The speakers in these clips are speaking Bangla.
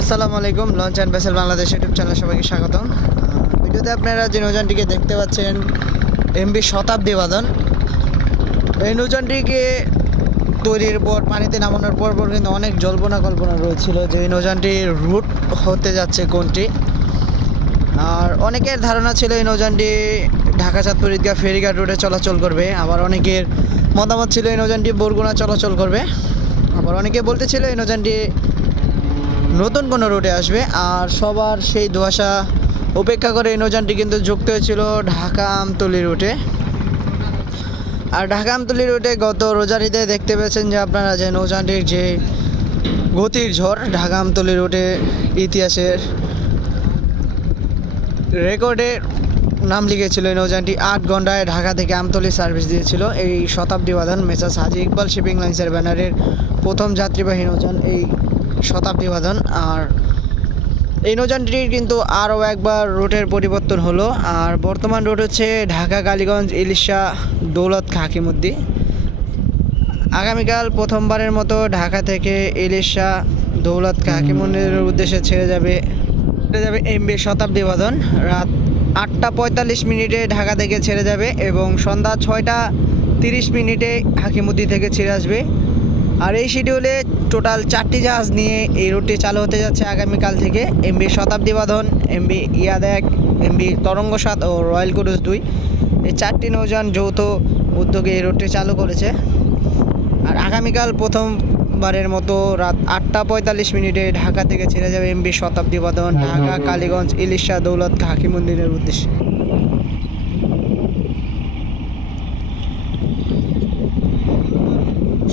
আসসালামু আলাইকুম। Launch and vessel Bangladesh YouTube চ্যানেলে সবাইকে স্বাগতম। ভিডিওতে আপনারা যে নৌযানটিকে দেখতে পাচ্ছেন এমবি শতাব্দী বাঁধন, এই নৌযানটিকে তৈরির পর পানিতে নামানোর পর কিন্তু অনেক জল্পনা কল্পনা রয়েছিল যে এই নৌযানটির রুট হতে যাচ্ছে কোনটি। আর অনেকের ধারণা ছিল এই নৌযানটি ঢাকা চাঁদপুর ঈদগাহ ফেরিঘাট রুটে চলাচল করবে। আবার অনেকের মতামত ছিল এই নৌযানটি বরগুনা চলাচল করবে। আবার অনেকে বলতেছিল এই নৌযানটি নতুন কোনো রুটে আসবে। আর সবার সেই ধোঁয়াশা উপেক্ষা করে এই নৌযানটি কিন্তু যুক্ত হয়েছিল ঢাকা আমতলী রুটে। আর ঢাকা আমতলী রুটে গত রোজার ঈদে দেখতে পেয়েছেন যে আপনারা যে নৌযানটির যে গতির ঝড়, ঢাকা আমতলী রুটে ইতিহাসের রেকর্ডে নাম লিখেছিল। এই নৌযানটি 8 ঘন্টায় ঢাকা থেকে আমতলী সার্ভিস দিয়েছিল। এই শতাব্দী বাঁধন মেসার্স হাজী ইকবাল শিপিং লাইন্সের ব্যানারের প্রথম যাত্রীবাহী নৌযান এই শতাব্দী বাঁধন। আর এই নৌযানটির কিন্তু আরও একবার রুটের পরিবর্তন হলো। আর বর্তমান রুট হচ্ছে ঢাকা কালীগঞ্জ ইলিশা দৌলত হাকিমুদ্দি। আগামীকাল প্রথমবারের মতো ঢাকা থেকে ইলিশা দৌলত হাকিমুদ্দির উদ্দেশ্যে ছেড়ে যাবে এমবি শতাব্দী বাঁধন। রাত 8টা 45 মিনিটে ঢাকা থেকে ছেড়ে যাবে এবং সন্ধ্যা 6টা 30 মিনিটে হাকিমুদ্দি থেকে ছেড়ে আসবে। আর এই শিডিউলে টোটাল 4টি জাহাজ নিয়ে এই রুটটি চালু হতে যাচ্ছে আগামীকাল থেকে। এমবি শতাব্দী বাঁধন, এমবি ইয়াদ 1, এমবি তরঙ্গ 7 ও রয়্যাল ক্রুজ 2, এই 4টি নৌযান যৌথ উদ্যোগে এই রুটটি চালু করেছে। আর আগামীকাল প্রথমবারের মতো রাত 8টা 45 মিনিটে ঢাকা থেকে ছেড়ে যাবে এমবি শতাব্দী বাঁধন ঢাকা কালীগঞ্জ ইলিশা দৌলত হাকিমুদ্দিনের উদ্দেশ্যে।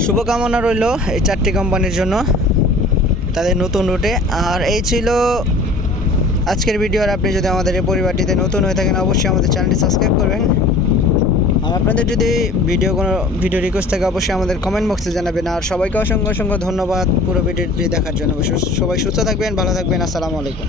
শুভকামনা রইল এই 4টি কোম্পানির জন্য তাদের নতুন রুটে। আর এই ছিল আজকের ভিডিও। আর আপনি যদি আমাদের এই পরিবারটিতে নতুন হয়ে থাকেন অবশ্যই আমাদের চ্যানেলটি সাবস্ক্রাইব করবেন। আর আপনাদের যদি কোনো ভিডিও রিকোয়েস্ট থাকে অবশ্যই আমাদের কমেন্ট বক্সে জানাবেন। আর সবাইকে অসংখ্য ধন্যবাদ পুরো ভিডিওটি দেখার জন্য। সবাই সুস্থ থাকবেন, ভালো থাকবেন। আসসালামু আলাইকুম।